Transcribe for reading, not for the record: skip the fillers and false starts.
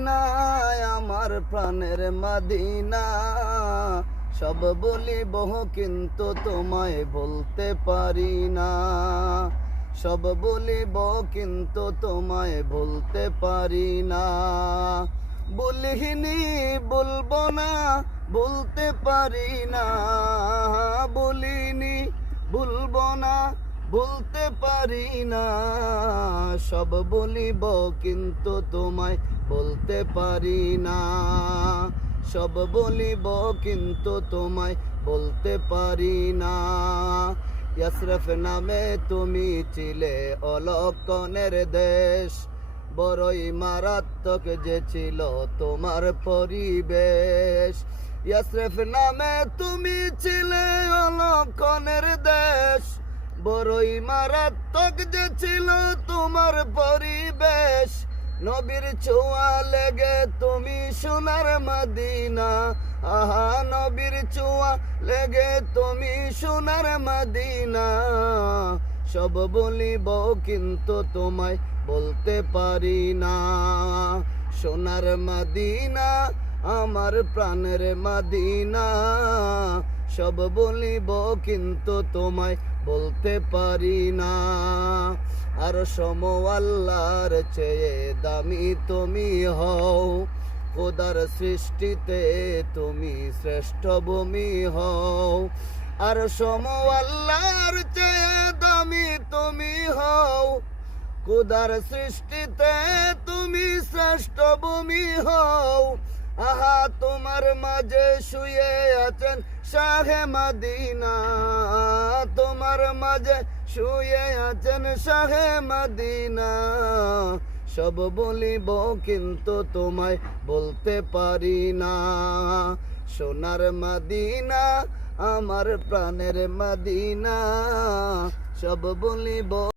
Medina আমার প্রাণের Medina, সব বলিব কিন্তু তোমায় বলতে পারি না। সব বলিব কিন্তু তোমায় বলতে পারি না। বলিনি বলবো না বলতে পারি না। বলিনি বলবো না বলতে পারি না। সব বলিব কিন্তু তোমায় বলতে পারি না। সব বলিব কিন্তু তোমায় বলতে পারি না। ইয়াসরফ নামে তুমি ছিলে অলক্ষণের দেশ, বড়ই মারাত্মক যে ছিল তোমার পরিবেশ। ইয়াসরফ নামে তুমি ছিলে অলক্ষণের দেশ, বড়ই মারাত্মক যে ছিল তোমার পরিবেশ। নবীর ছোঁয়া লেগে তুমি সোনার মদিনা, আহা নবীর ছোঁয়া লেগে তুমি সোনার মদিনা। সব বলিব কিন্তু তোমায় বলতে পারি না। সোনার মদিনা আমার প্রাণের মদিনা, সব বলিব কিন্তু তোমায় বলতে পারি না। আর সম আল্লাহর চেয়ে দামি তুমি হও, খোদার সৃষ্টিতে তুমি শ্রেষ্ঠ ভূমি হও। আর সম আল্লাহর চেয়ে দামি তুমি হও, খোদার সৃষ্টিতে তুমি শ্রেষ্ঠ ভূমি হও। আহা তোমার মাঝে শুয়ে আছেন শাহে মদিনা, তোমার মাঝে শুয়ে আছেন শাহে মদিনা। সব বলিব কিন্তু তোমায় বলতে পারি না। সোনার মদিনা আমার প্রাণের মদিনা, সব বলিব।